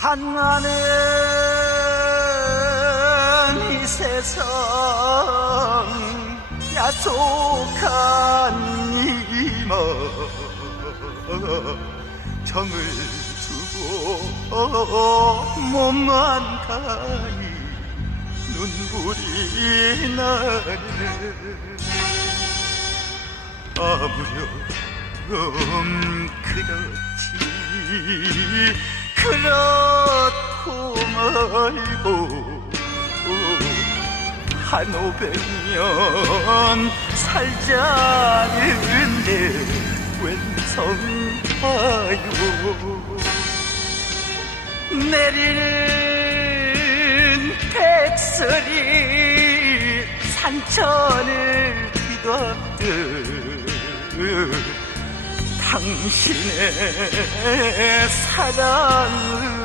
한나는 이 세상 야속한 이마 정을 주고 몸만 가니 눈물이 나네 아무렴 그렇지 그렇고 말고 한 오백 년 살자는데 웬성하요? 내리는 백설이 산천을 뒤덮듯 당신의 사랑을